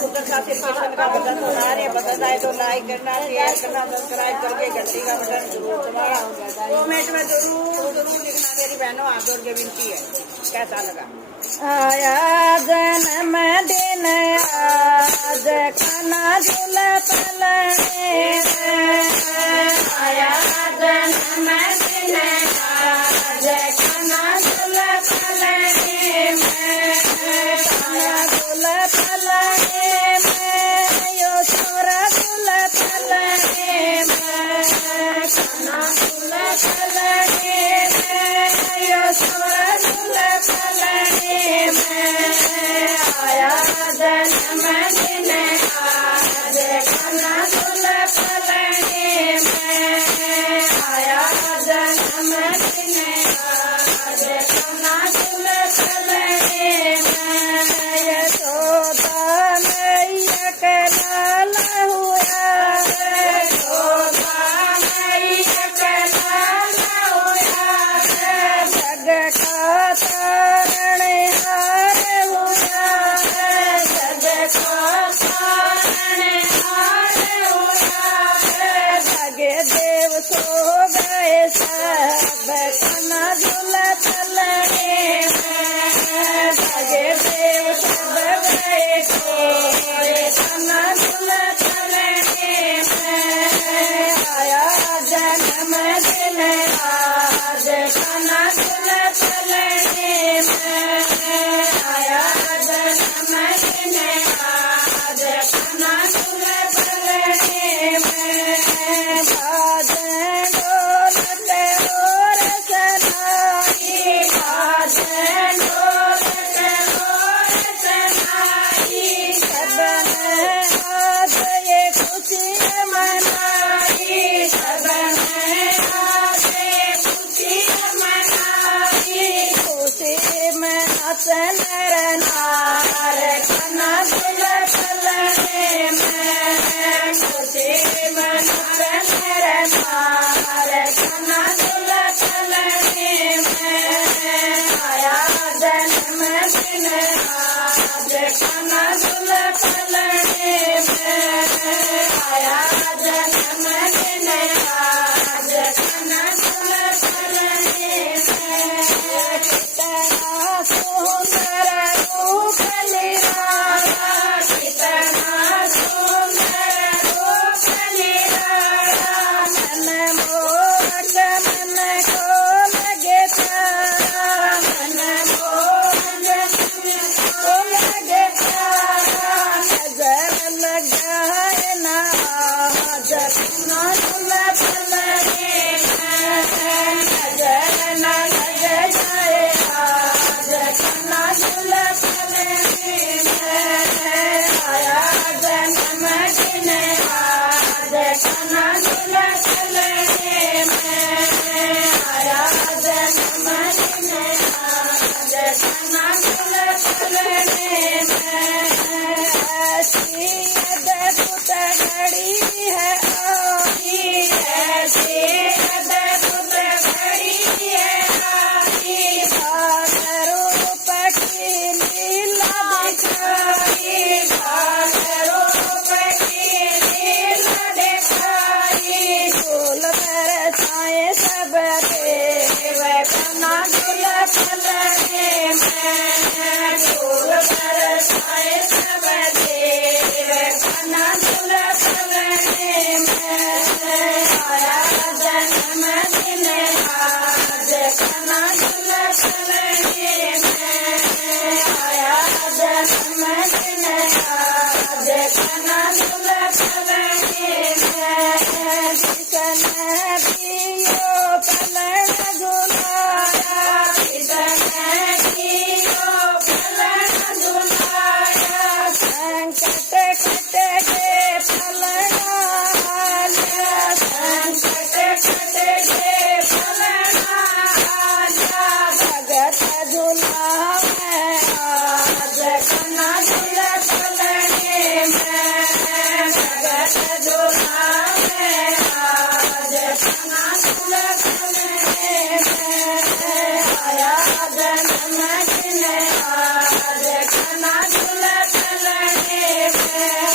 Notification का button दबा रहे, पसंद आए तो लाइक करना, शेयर करना, सब्सक्राइब करके घंटी का बटन जरूर दबाना। कमेंट में जरूर जरूर लिखना मेरी बहनों, हाथ जोड़ के विनती है कैसा लगा। आया जन्म दिन आज खाना झूला पलने, आया जन्म दिन आज खाना झूला पलने में, खाना झूला पलने में, यो छोरा झूला पलने में, खाना झूला पलने में, यो छोरा झूला पलने में, आया जन्म दिन आज खाना झूला पलने में, आया जन्म दिन आज खाना झूला पलने में, यशोदा मैया का लाल हुआ, यशोदा मैया का लाल हुआ, जग का तारणहार हुआ, जग का तारणहार हुआ, जगे देव सो गए सब खाना झूला पलने में, जगे देव सब गए सोए खाना झूला पलने में, आया जन्म दिन आज खाना झूला पलने में, आया जन्म दिन आज खाना झूला पलने में, बाजन ढोलक और सनाई, बाजन ढोलक और सनाई, सबने आज ये खुशी मनाई, सबने आज ये खुशी मनाई, खुशी में नाच नर नार खाना झूला पलने में, खुशी में नाच नर नार खाना झूला पलने में, आया जन्म दिन आज खाना झूला पलने में, आया जन्म दिन आज खाना झूला पलने में, कितना सुंदर रूप निराला, कितना सुंदर रूप निराला, मन मोहक मन को लगे प्यारा, मन मोहक मन को लगे प्यारा, नजर लगाए ना आज खाना झूला पलने में, नजर न लग जाए आज खाना झूला पलने में, आया जन्म दिन आज खाना झूला पलने में, आया जन्म दिन आज खाना झूला पलने में, ऐसी अद्भुत घड़ी है आई, ऐसी अद्भुत घड़ी है आई, भागरूप की लीला दिखाई, भागरूप की लीला दिखाई, फूल बरसाए सब देव खाना झूला पलने में, फूल बरसाए सब देव खाना झूला पलने में, आया जन्म दिन आज खाना झूला पलने में, आया जन्म दिन आज खाना झूला पलने में, किसने दियो पलन झुलाया, किसने दियो पलन झुलाया, संकट कट के पलना हाल्या, संकट कट के पलना हाल्या, भगत झुलावे आज खाना झूला पलने में, भगत झुलावे आज खाना झूला पलने में, आया जन्म दिन आज खाना झूला पलने में, है